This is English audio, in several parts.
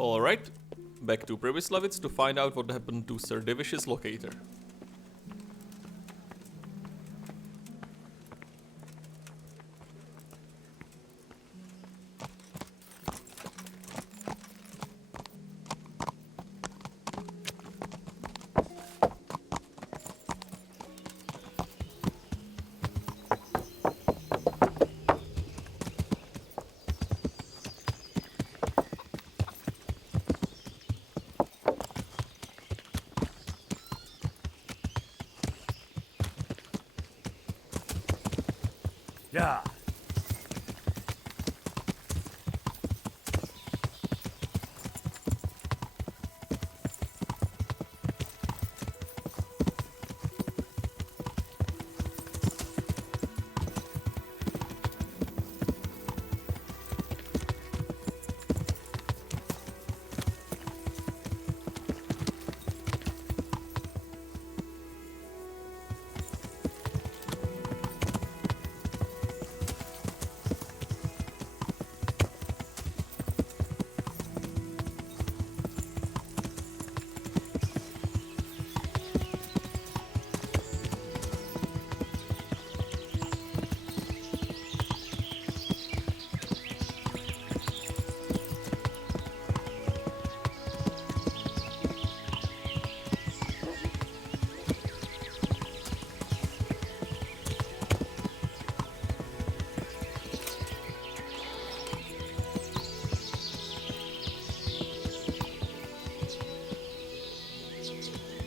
Alright, back to Privislavitz to find out what happened to Sir Divish's locator. Yeah.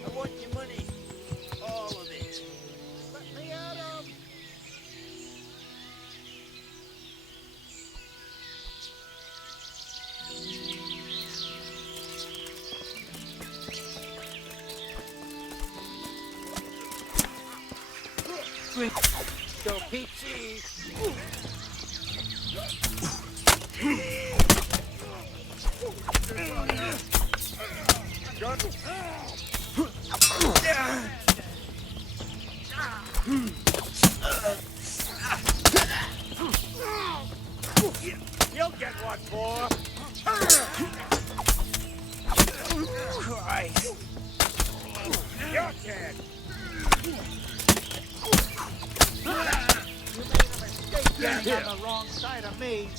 I want your money. All of it. Let me at 'em. Go peachy. You'll get one, boy. Christ. You're dead. You made a mistake getting on the wrong side of me.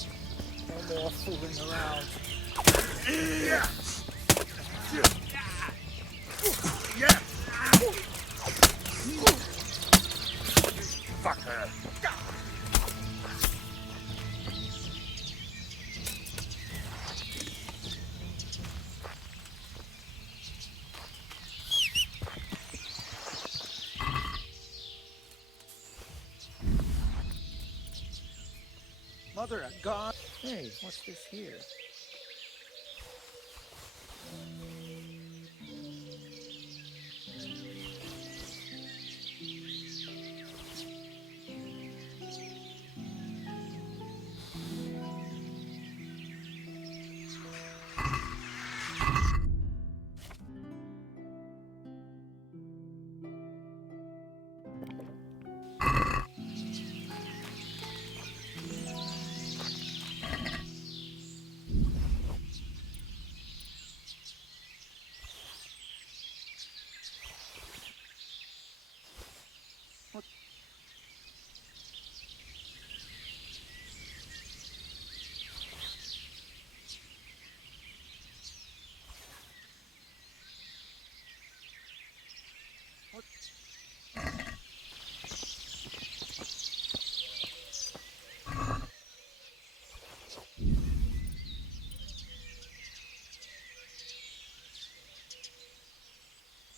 No more fooling around. Yeah. Fucker. Mother of God. Hey, what's this here?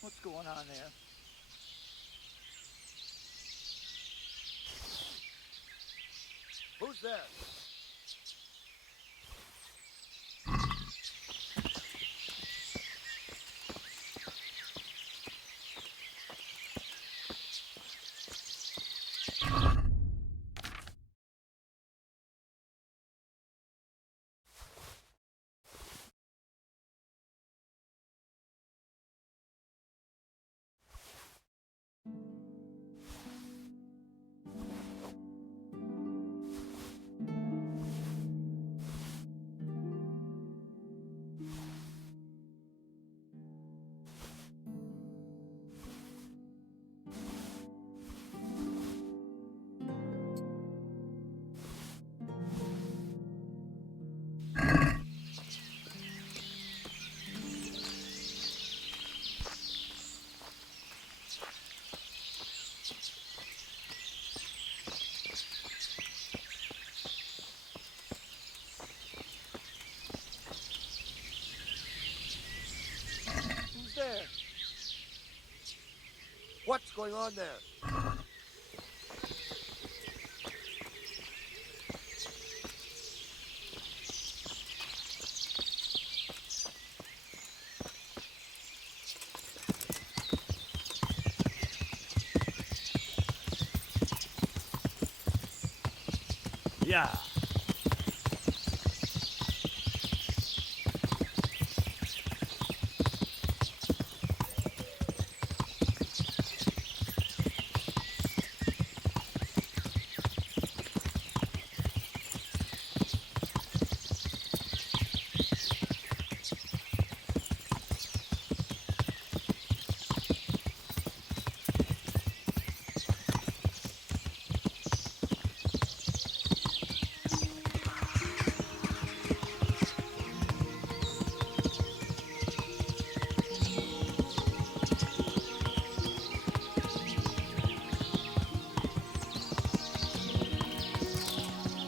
What's going on there? Who's there? going on there? Yeah.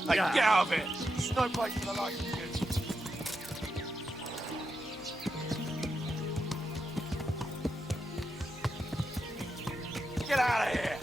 Hey, get out of it! There's no place for the likes of you. Get out of here!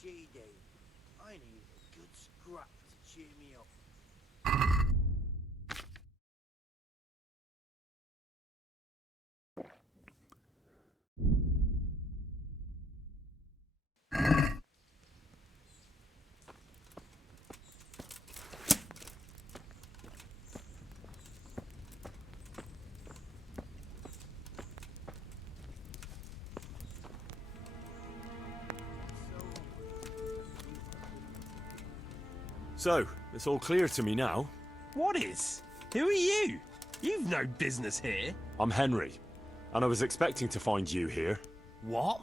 she do? I need a good scrap to cheer me up. So, it's all clear to me now. What is? Who are you? You've no business here. I'm Henry, and I was expecting to find you here. What?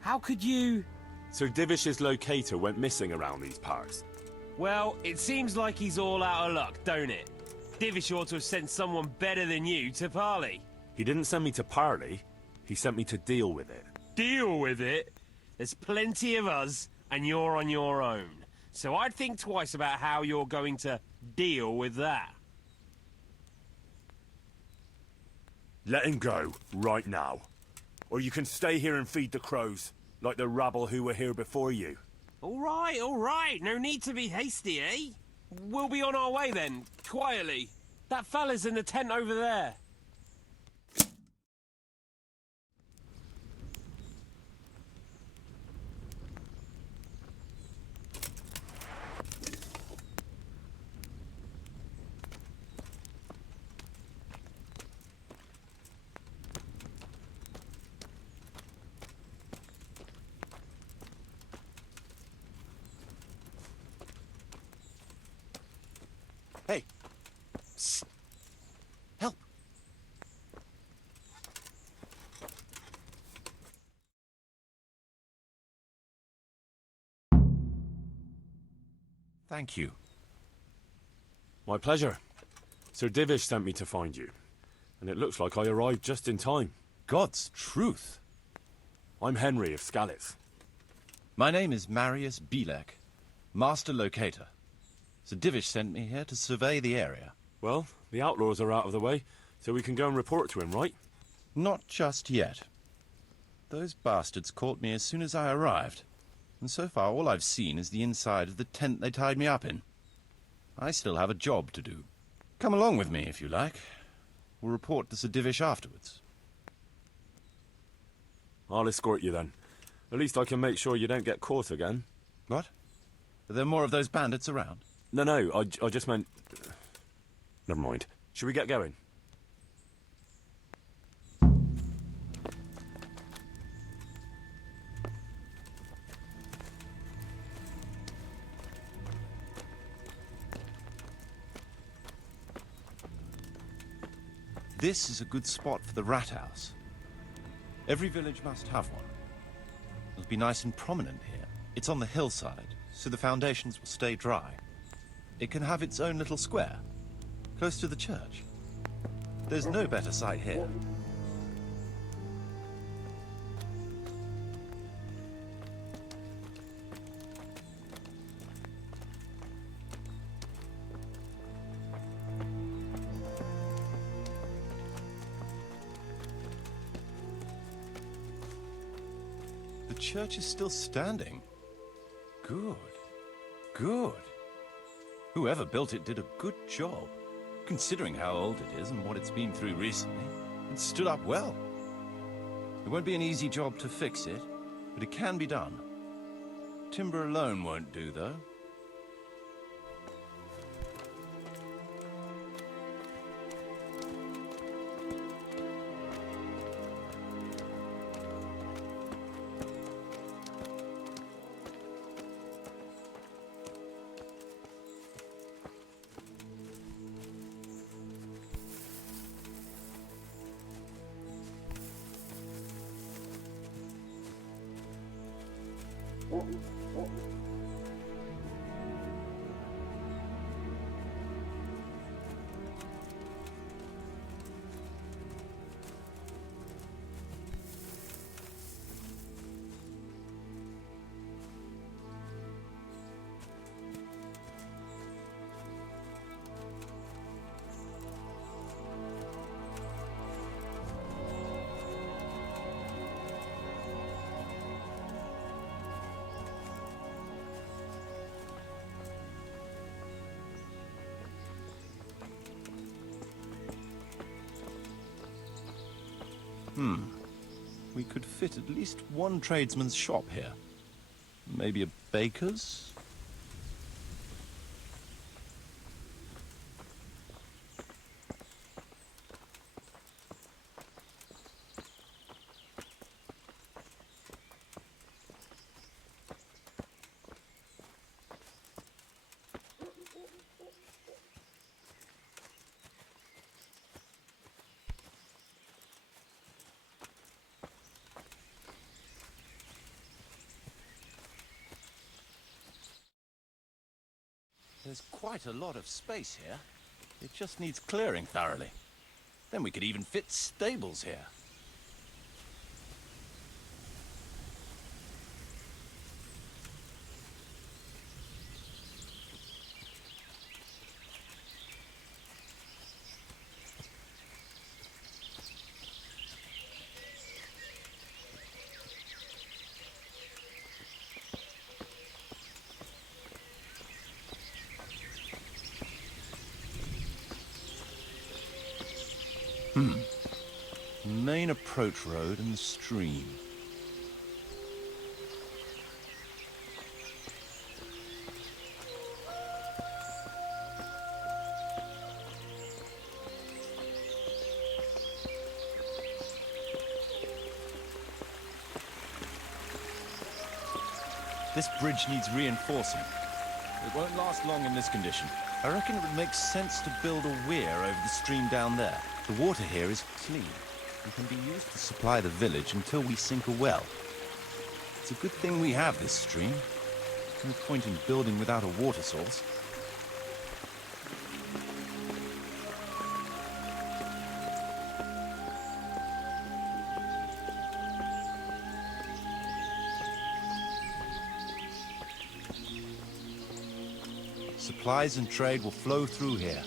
How could you... Sir Divish's locator went missing around these parts. Well, it seems like he's all out of luck, don't it? Divish ought to have sent someone better than you to parley. He didn't send me to parley, he sent me to deal with it. Deal with it? There's plenty of us, and you're on your own. So I'd think twice about how you're going to deal with that. Let him go, right now. Or you can stay here and feed the crows, like the rabble who were here before you. All right. No need to be hasty, eh? We'll be on our way then, quietly. That fella's in the tent over there. Hey! Psst. Help! Thank you. My pleasure. Sir Divish sent me to find you, and it looks like I arrived just in time. God's truth. I'm Henry of Skalitz. My name is Marius Bielek, Master Locator. Sir Divish sent me here to survey the area. Well, the outlaws are out of the way, so we can go and report to him, right? Not just yet. Those bastards caught me as soon as I arrived, and so far all I've seen is the inside of the tent they tied me up in. I still have a job to do. Come along with me, if you like. We'll report to Sir Divish afterwards. I'll escort you then. At least I can make sure you don't get caught again. What? Are there more of those bandits around? No, I just meant... Never mind. Should we get going? This is a good spot for the rat house. Every village must have one. It'll be nice and prominent here. It's on the hillside, so the foundations will stay dry. It can have its own little square, close to the church. There's no better site here. The church is still standing. Good. Good. Whoever built it did a good job. Considering how old it is and what it's been through recently, it stood up well. It won't be an easy job to fix it, but it can be done. Timber alone won't do, though. We could fit at least one tradesman's shop here. Maybe a baker's? There's quite a lot of space here. It just needs clearing thoroughly. Then we could even fit stables here. Main approach road and the stream. This bridge needs reinforcing. It won't last long in this condition. I reckon it would make sense to build a weir over the stream down there. The water here is clean and can be used to supply the village until we sink a well. It's a good thing we have this stream. No point in building without a water source. Supplies and trade will flow through here.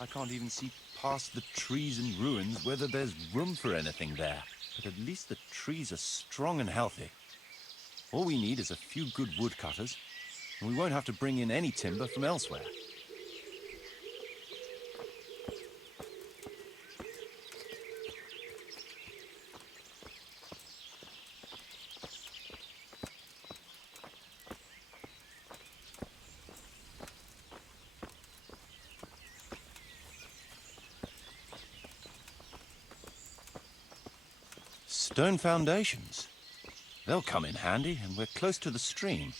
I can't even see past the trees and ruins whether there's room for anything there. But at least the trees are strong and healthy. All we need is a few good woodcutters, and we won't have to bring in any timber from elsewhere. Stone foundations. They'll come in handy, and we're close to the stream.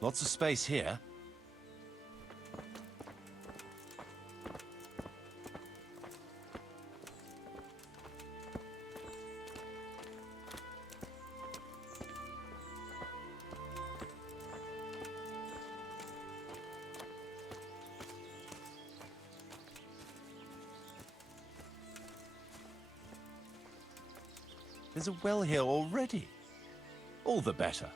Lots of space here. There's a well here already. All the better.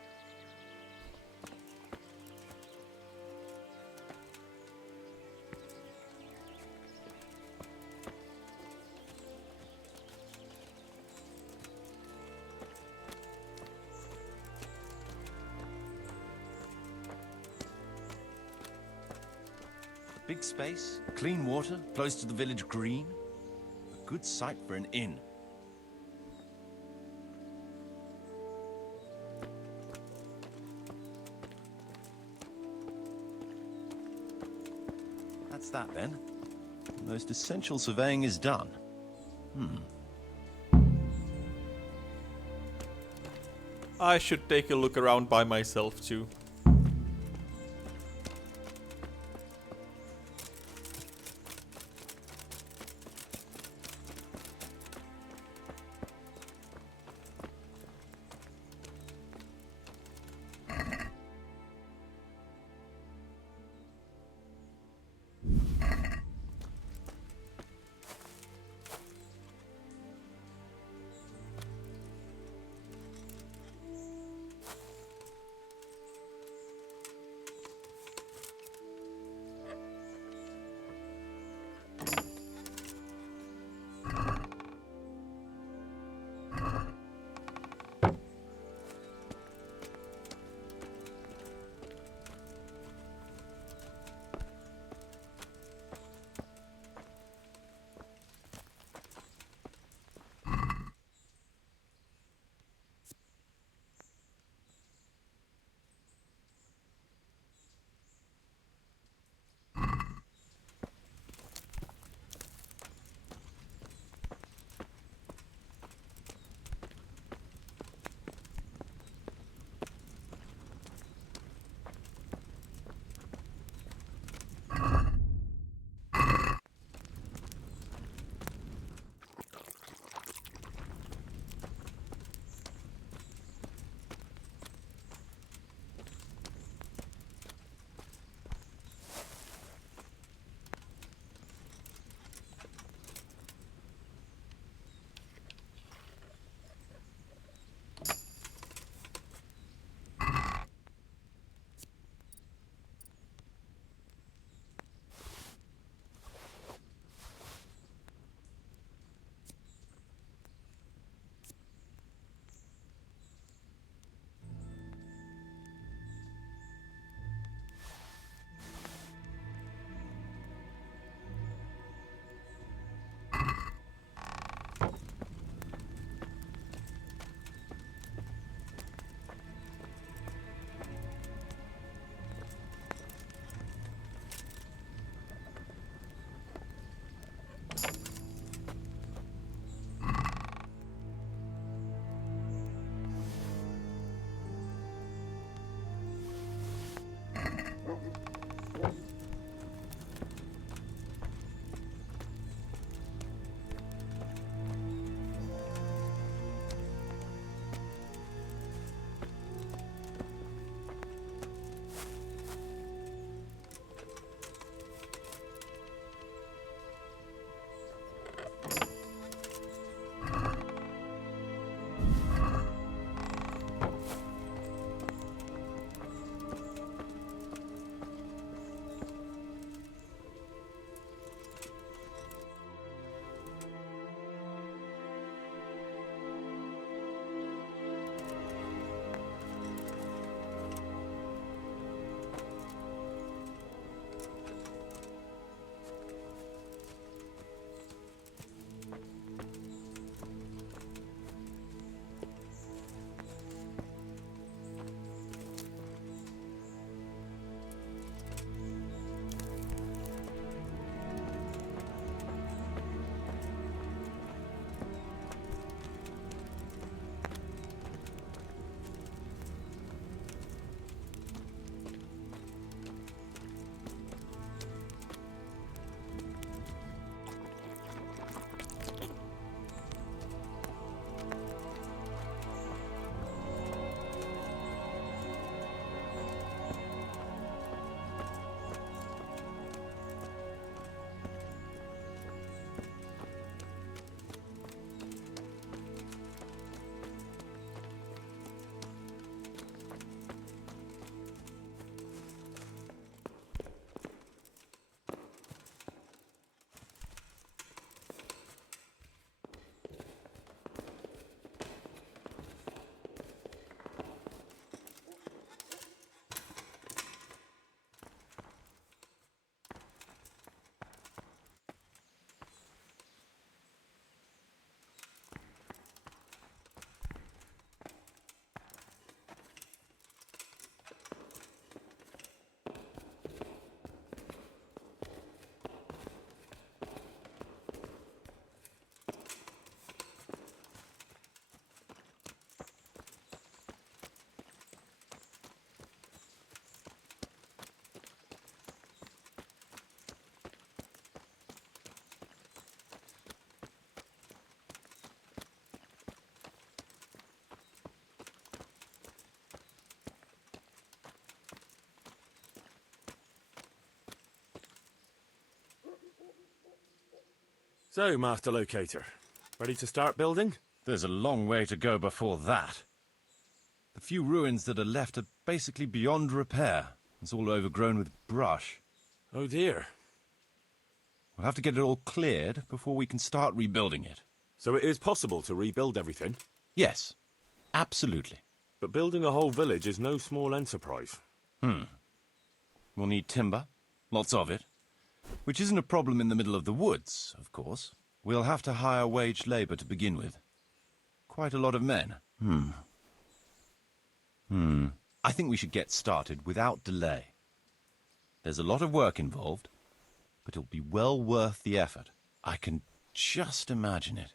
Big space, clean water, close to the village green. A good site for an inn. That's that then. most essential surveying is done. I should take a look around by myself too. So, Master Locator, ready to start building? There's a long way to go before that. The few ruins that are left are basically beyond repair. It's all overgrown with brush. Oh dear. We'll have to get it all cleared before we can start rebuilding it. So it is possible to rebuild everything? Yes, absolutely. But building a whole village is no small enterprise. We'll need timber, lots of it, which isn't a problem in the middle of the woods, of course. We'll have to hire wage labor to begin with. Quite a lot of men. I think we should get started without delay. There's a lot of work involved, but it'll be well worth the effort. I can just imagine it.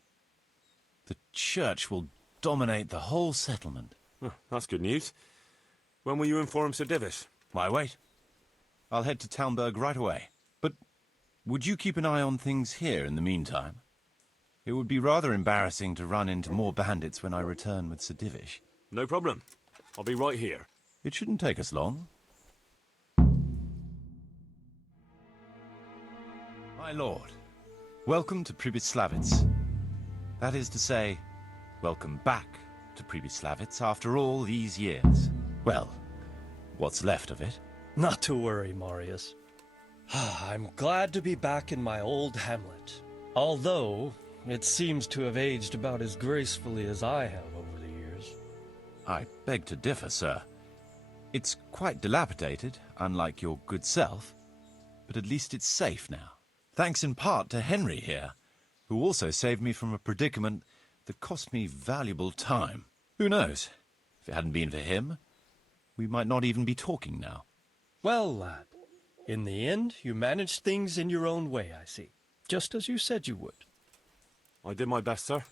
The church will dominate the whole settlement. Oh, that's good news. When will you inform Sir Divish? Why wait? I'll head to Talmberg right away. But would you keep an eye on things here in the meantime? It would be rather embarrassing to run into more bandits when I return with Sir Divish. No problem. I'll be right here. It shouldn't take us long. My lord, welcome to Pribyslavitz. That is to say, welcome back to Pribyslavitz after all these years. Well, what's left of it. Not to worry, Marius. I'm glad to be back in my old hamlet. Although, it seems to have aged about as gracefully as I have over the years. I beg to differ, sir. It's quite dilapidated, unlike your good self, but at least it's safe now. Thanks in part to Henry here, who also saved me from a predicament that cost me valuable time. Who knows? If it hadn't been for him, we might not even be talking now. Well, lad, in the end, you managed things in your own way, I see. Just as you said you would. I did my best, sir.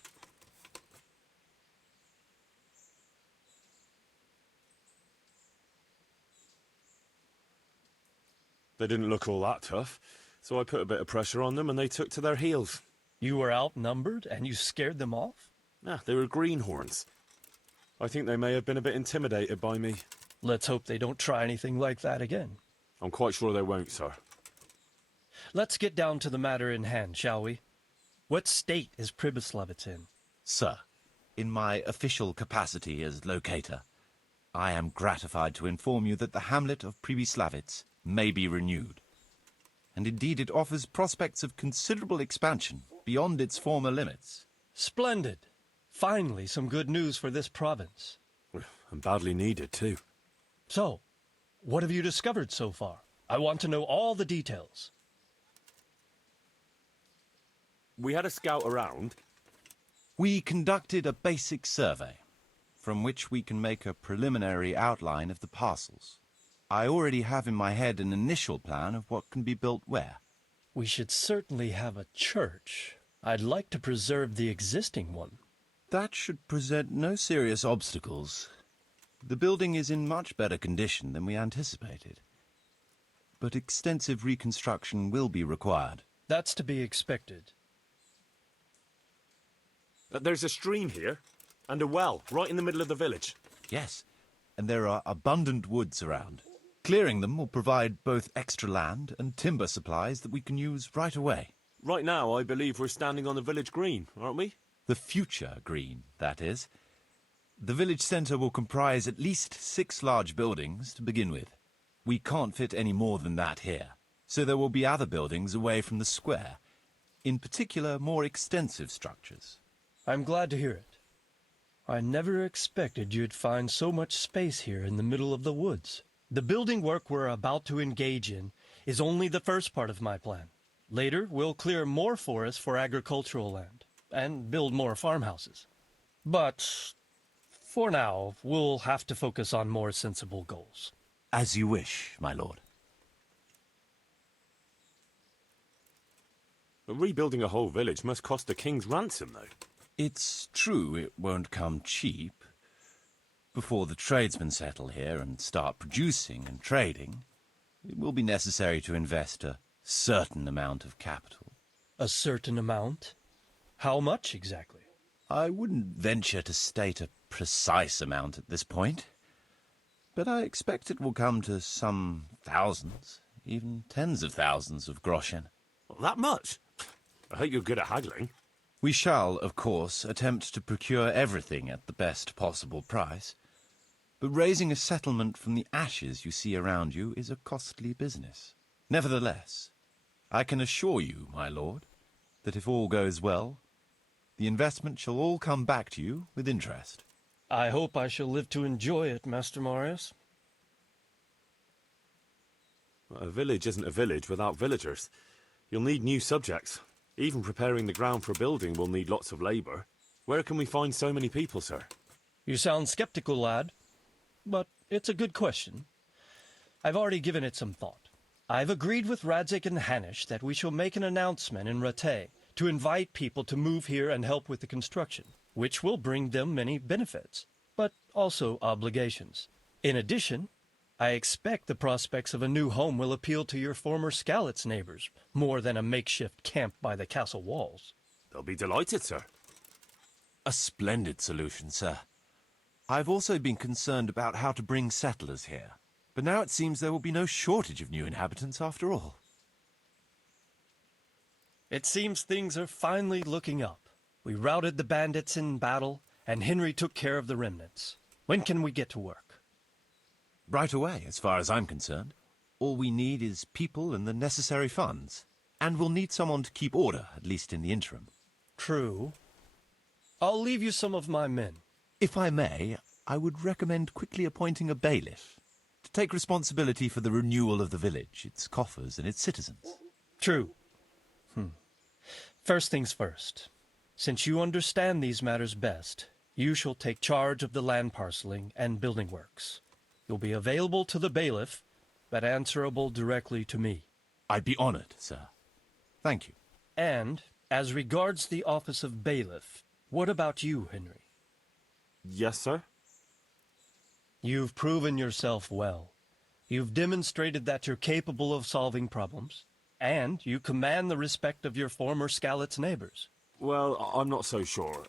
They didn't look all that tough, so I put a bit of pressure on them and they took to their heels. You were outnumbered and you scared them off? They were greenhorns. I think they may have been a bit intimidated by me. Let's hope they don't try anything like that again. I'm quite sure they won't, sir. Let's get down to the matter in hand, shall we? What state is Pribyslavitz in? Sir, in my official capacity as locator, I am gratified to inform you that the hamlet of Pribyslavitz may be renewed. And indeed it offers prospects of considerable expansion beyond its former limits. Splendid. Finally, some good news for this province. And badly needed, too. So, what have you discovered so far? I want to know all the details. We had a scout around. We conducted a basic survey, from which we can make a preliminary outline of the parcels. I already have in my head an initial plan of what can be built where. We should certainly have a church. I'd like to preserve the existing one. That should present no serious obstacles. The building is in much better condition than we anticipated. But extensive reconstruction will be required. That's to be expected. There's a stream here, and a well, right in the middle of the village. Yes, and there are abundant woods around. Clearing them will provide both extra land and timber supplies that we can use right away. Right now, I believe we're standing on the village green, aren't we? The future green, that is. The village centre will comprise at least 6 large buildings to begin with. We can't fit any more than that here, so there will be other buildings away from the square, in particular more extensive structures. I'm glad to hear it. I never expected you'd find so much space here in the middle of the woods. The building work we're about to engage in is only the first part of my plan. Later, we'll clear more forests for agricultural land and build more farmhouses. But for now, we'll have to focus on more sensible goals. As you wish, my lord. But rebuilding a whole village must cost a king's ransom, though. It's true it won't come cheap. Before the tradesmen settle here and start producing and trading, it will be necessary to invest a certain amount of capital. A certain amount? How much exactly? I wouldn't venture to state a precise amount at this point, but I expect it will come to some thousands, even tens of thousands of groschen. That much? I hope you're good at haggling. We shall, of course, attempt to procure everything at the best possible price. But raising a settlement from the ashes you see around you is a costly business. Nevertheless, I can assure you, my lord, that if all goes well, the investment shall all come back to you with interest. I hope I shall live to enjoy it, Master Marius. A village isn't a village without villagers. You'll need new subjects. Even preparing the ground for building will need lots of labour. Where can we find so many people, sir? You sound skeptical, lad. But it's a good question. I've already given it some thought. I've agreed with Radzik and Hanish that we shall make an announcement in Rattay to invite people to move here and help with the construction, which will bring them many benefits, but also obligations. In addition, I expect the prospects of a new home will appeal to your former Skalitz neighbors, more than a makeshift camp by the castle walls. They'll be delighted, sir. A splendid solution, sir. I've also been concerned about how to bring settlers here, but now it seems there will be no shortage of new inhabitants after all. It seems things are finally looking up. We routed the bandits in battle, and Henry took care of the remnants. When can we get to work? Right away, as far as I'm concerned. All we need is people and the necessary funds. And we'll need someone to keep order, at least in the interim. True. I'll leave you some of my men. If I may, I would recommend quickly appointing a bailiff to take responsibility for the renewal of the village, its coffers and its citizens. True. First things first. Since you understand these matters best, you shall take charge of the land parceling and building works. You'll be available to the bailiff, but answerable directly to me. I'd be honored, sir. Thank you. And, as regards the office of bailiff, what about you, Henry? Yes, sir? You've proven yourself well. You've demonstrated that you're capable of solving problems, and you command the respect of your former Skalitz neighbors. Well, I'm not so sure.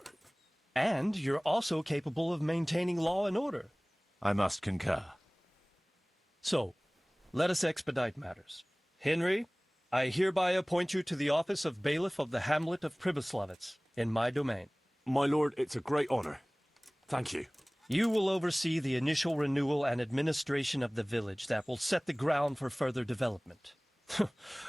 And you're also capable of maintaining law and order. I must concur. So, let us expedite matters. Henry, I hereby appoint you to the office of bailiff of the hamlet of Pribyslavitz, in my domain. My lord, it's a great honour. Thank you. You will oversee the initial renewal and administration of the village that will set the ground for further development.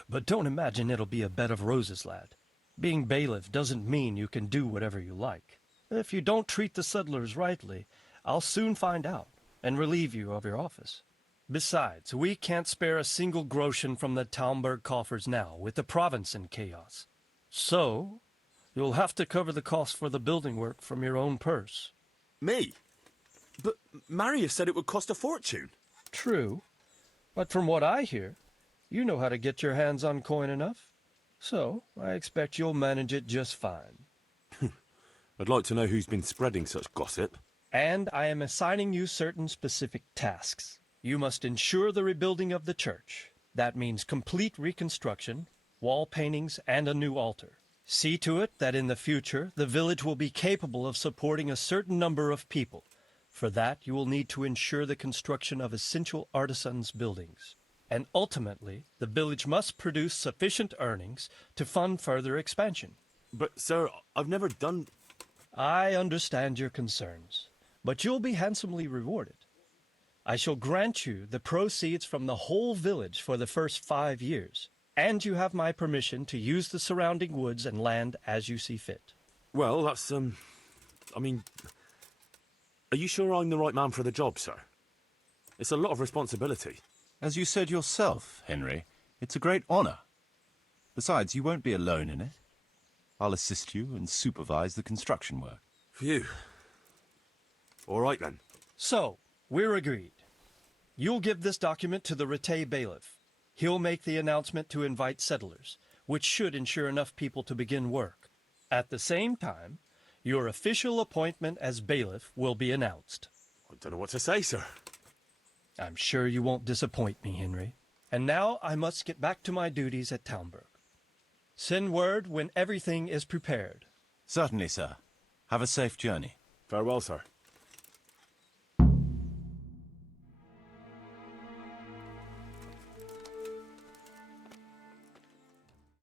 But don't imagine it'll be a bed of roses, lad. Being bailiff doesn't mean you can do whatever you like. If you don't treat the settlers rightly, I'll soon find out and relieve you of your office. Besides, we can't spare a single groschen from the Talmberg coffers now, with the province in chaos. So, you'll have to cover the cost for the building work from your own purse. Me? But Marius said it would cost a fortune. True, but from what I hear, you know how to get your hands on coin enough. So, I expect you'll manage it just fine. I'd like to know who's been spreading such gossip. And I am assigning you certain specific tasks. You must ensure the rebuilding of the church. That means complete reconstruction, wall paintings, and a new altar. See to it that in the future, the village will be capable of supporting a certain number of people. For that, you will need to ensure the construction of essential artisans' buildings. And ultimately, the village must produce sufficient earnings to fund further expansion. But, sir, I've never done... I understand your concerns, but you'll be handsomely rewarded. I shall grant you the proceeds from the whole village for the first 5 years, and you have my permission to use the surrounding woods and land as you see fit. Well, that's, I mean... Are you sure I'm the right man for the job, sir? It's a lot of responsibility. As you said yourself, Henry, it's a great honor. Besides, you won't be alone in it. I'll assist you and supervise the construction work. Phew. All right, then. So, we're agreed. You'll give this document to the Rattay bailiff. He'll make the announcement to invite settlers, which should ensure enough people to begin work. At the same time, your official appointment as bailiff will be announced. I don't know what to say, sir. I'm sure you won't disappoint me, Henry. And now I must get back to my duties at Talmberg. Send word when everything is prepared. Certainly, sir. Have a safe journey. Farewell, sir.